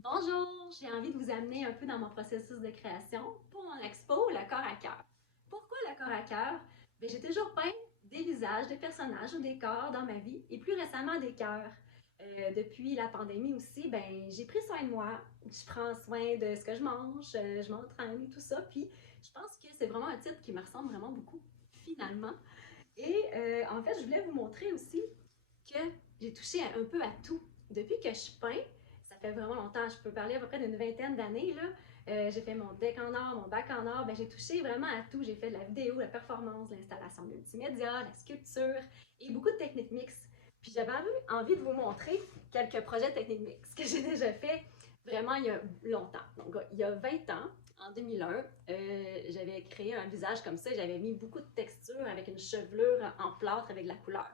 Bonjour, j'ai envie de vous amener un peu dans mon processus de création pour mon expo Le corps à cœur. Pourquoi le corps à cœur? Ben, j'ai toujours peint des visages, des personnages ou des corps dans ma vie et plus récemment des cœurs. Depuis la pandémie aussi, ben, j'ai pris soin de moi. Je prends soin de ce que je mange, je m'entraîne et tout ça. Puis je pense que c'est vraiment un titre qui me ressemble vraiment beaucoup, finalement. Et en fait, je voulais vous montrer aussi que j'ai touché un peu à tout. Depuis que je peins, ça fait vraiment longtemps, je peux parler à peu près d'une vingtaine d'années, là. J'ai fait mon deck en or, mon bac en or, ben, j'ai touché vraiment à tout. J'ai fait de la vidéo, la performance, l'installation multimédia, la sculpture et beaucoup de techniques mixtes. Puis j'avais envie de vous montrer quelques projets de techniques mixtes que j'ai déjà fait vraiment il y a longtemps. Donc, il y a 20 ans, en 2001, j'avais créé un visage comme ça. J'avais mis beaucoup de texture avec une chevelure en plâtre avec de la couleur.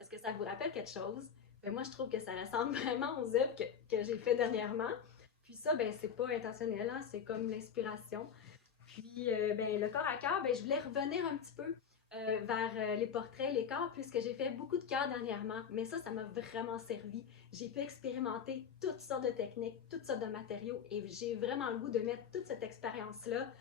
Est-ce que ça vous rappelle quelque chose? Ben moi, je trouve que ça ressemble vraiment aux œuvres que j'ai fait dernièrement. Puis ça, ben c'est pas intentionnel, hein, c'est comme l'inspiration. Puis ben, le corps à cœur, ben, je voulais revenir un petit peu vers les portraits, les corps, puisque j'ai fait beaucoup de cœurs dernièrement. Mais ça m'a vraiment servi. J'ai pu expérimenter toutes sortes de techniques, toutes sortes de matériaux, et j'ai vraiment le goût de mettre toute cette expérience-là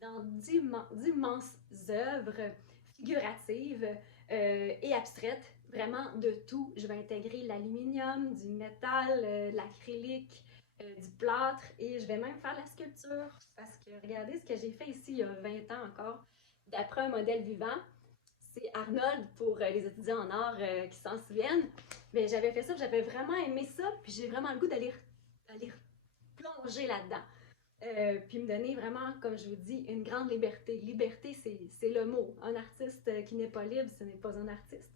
dans d'immenses œuvres figuratives et abstraites, vraiment de tout. Je vais intégrer l'aluminium, du métal, de l'acrylique, du plâtre et je vais même faire la sculpture parce que regardez ce que j'ai fait ici il y a 20 ans encore, d'après un modèle vivant. C'est Arnold pour les étudiants en art qui s'en souviennent. Mais j'avais fait ça, j'avais vraiment aimé ça, puis j'ai vraiment le goût d'aller plonger là-dedans. Puis me donner vraiment, comme je vous dis, une grande liberté. Liberté, c'est le mot. Un artiste qui n'est pas libre, ce n'est pas un artiste.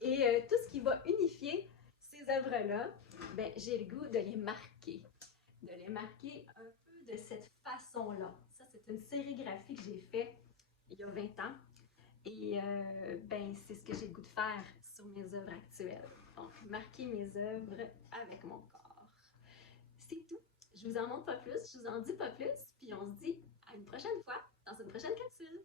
Et tout ce qui va unifier ces œuvres-là, ben, j'ai le goût de les marquer. De les marquer un peu de cette façon-là. Ça, c'est une sérigraphie que j'ai faite il y a 20 ans. Et ben, c'est ce que j'ai le goût de faire sur mes œuvres actuelles. Donc, marquer mes œuvres avec mon corps. C'est tout. Je vous en montre pas plus, je vous en dis pas plus, puis on se dit à une prochaine fois dans une prochaine capsule.